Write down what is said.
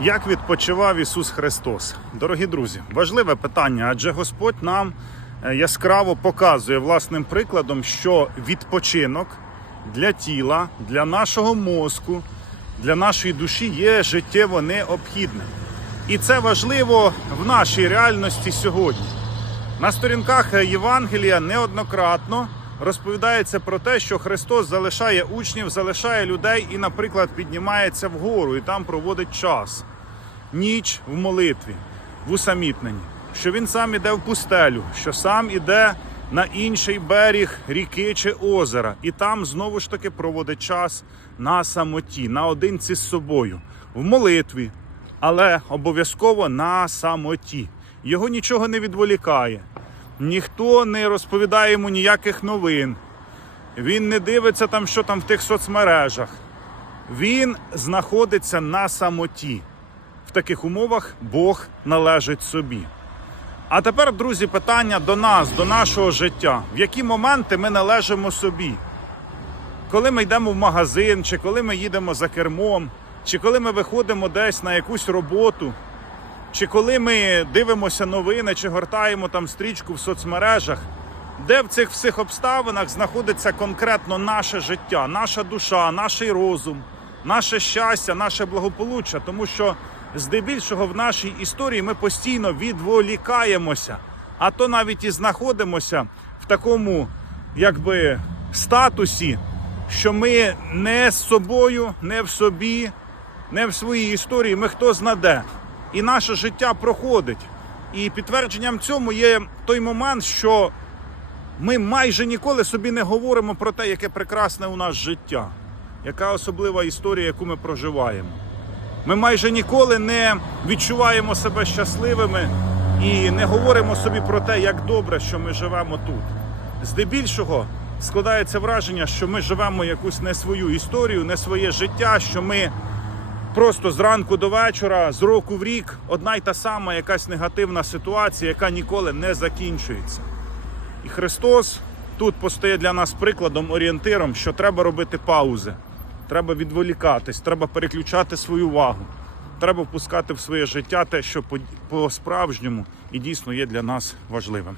Як відпочивав Ісус Христос? Дорогі друзі, важливе питання, адже Господь нам е, яскраво показує власним прикладом, що відпочинок для тіла, для нашого мозку, для нашої душі є життєво необхідним. І це важливо в нашій реальності сьогодні. На сторінках Євангелія неоднократно розповідається про те, що Христос залишає учнів, залишає людей і, наприклад, піднімається вгору і там проводить час. Ніч в молитві, в усамітненні, що він сам іде в пустелю, що сам іде на інший берег ріки чи озера, і там знову ж таки проводить час на самоті, наодинці з собою, в молитві, але обов'язково на самоті. Його нічого не відволікає, ніхто не розповідає йому ніяких новин. Він не дивиться там, що там в тих соцмережах. Він знаходиться на самоті. В таких умовах Бог належить собі. А тепер, друзі, питання до нас, до нашого життя. В які моменти ми належимо собі? Коли ми йдемо в магазин, чи коли ми їдемо за кермом, чи коли ми виходимо десь на якусь роботу, чи коли ми дивимося новини, чи гортаємо там стрічку в соцмережах, де в цих всіх обставинах знаходиться конкретно наше життя, наша душа, наш розум, наше щастя, наше благополуччя, тому що здебільшого в нашій історії ми постійно відволікаємося, а то навіть і знаходимося в такому, якби статусі, що ми не з собою, не в собі, не в своїй історії, ми хто знаде. І наше життя проходить. І підтвердженням цьому є той момент, що ми майже ніколи собі не говоримо про те, яке прекрасне у нас життя, яка особлива історія, яку ми проживаємо. Ми майже ніколи не відчуваємо себе щасливими і не говоримо собі про те, як добре, що ми живемо тут. Здебільшого складається враження, що ми живемо якусь не свою історію, не своє життя, що ми просто зранку до вечора, з року в рік, одна й та сама якась негативна ситуація, яка ніколи не закінчується. І Христос тут постає для нас прикладом, орієнтиром, що треба робити паузи, треба відволікатись, треба переключати свою увагу, треба впускати в своє життя те, що по- по-справжньому і дійсно є для нас важливим.